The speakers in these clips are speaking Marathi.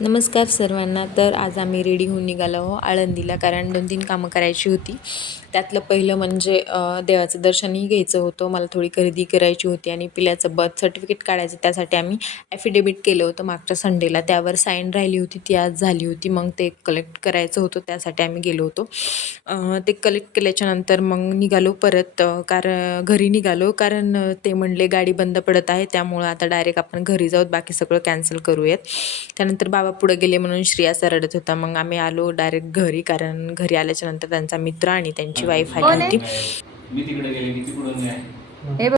नमस्कार सर्वांना. तर आज आम्ही रेडी होऊन निघालो आहोत आळंदीला, कारण 2-3 कामं करायची होती. त्यातलं पहिलं म्हणजे देवाचं दर्शनही घ्यायचं होतं. मला थोडी खरेदी करायची होती आणि पिल्याचं बर्थ सर्टिफिकेट काढायचं. त्यासाठी आम्ही ॲफिडेविट केलं होतं मागच्या संडेला. त्यावर साईन राहिली होती, ती आज झाली होती. मग ते कलेक्ट करायचं होतं, त्यासाठी आम्ही गेलो होतो. ते कलेक्ट केल्याच्यानंतर मग निघालो परत, घरी निघालो, कारण ते म्हणले गाडी बंद पडत आहे, त्यामुळं आता डायरेक्ट आपण घरी जाऊत, बाकी सगळं कॅन्सल करूयात. त्यानंतर बाबा पुढे गेले म्हणून श्रेया असा रडत होता. मग आम्ही आलो डायरेक्ट घरी, कारण घरी आल्याच्या नंतर त्यांचा मित्र आणि त्यांची वाईफ आली होती. मी तिकडे गेले की तिकडून हे बघ.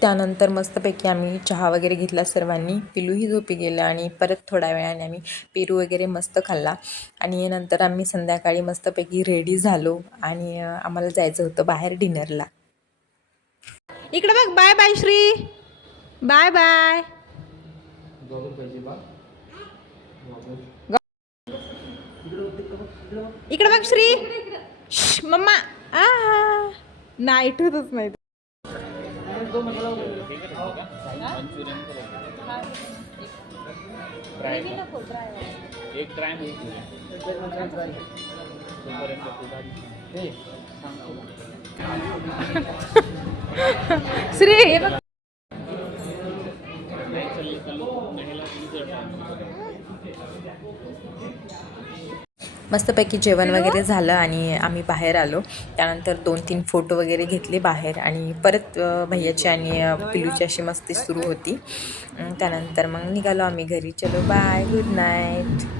त्यानंतर मस्तपैकी आम्ही चहा वगैरे घेतला सर्वांनी. पिलूही झोपी गेलं आणि परत थोड्या वेळाने आम्ही पेरू वगैरे मस्त खाल्ला. आणि नंतर आम्ही संध्याकाळी मस्तपैकी रेडी झालो आणि आम्हाला जायचं होतं बाहेर डिनरला. इकडे बघ. Bye bye Shri. Bye bye. इकडे बघ श्री. मम्मा. नाही ठेवतच नाही. एक ट्राय श्री मस्तपैकी जेवण वगैरे झालं आणि आम्ही बाहेर आलो. त्यानंतर 2-3 फोटो वगैरे घेतले बाहेर आणि परत भैयाची आणि पिलूची अशी मस्ती सुरू होती. त्यानंतर मग निघालो आम्ही घरी. चलो बाय, गुड नाईट.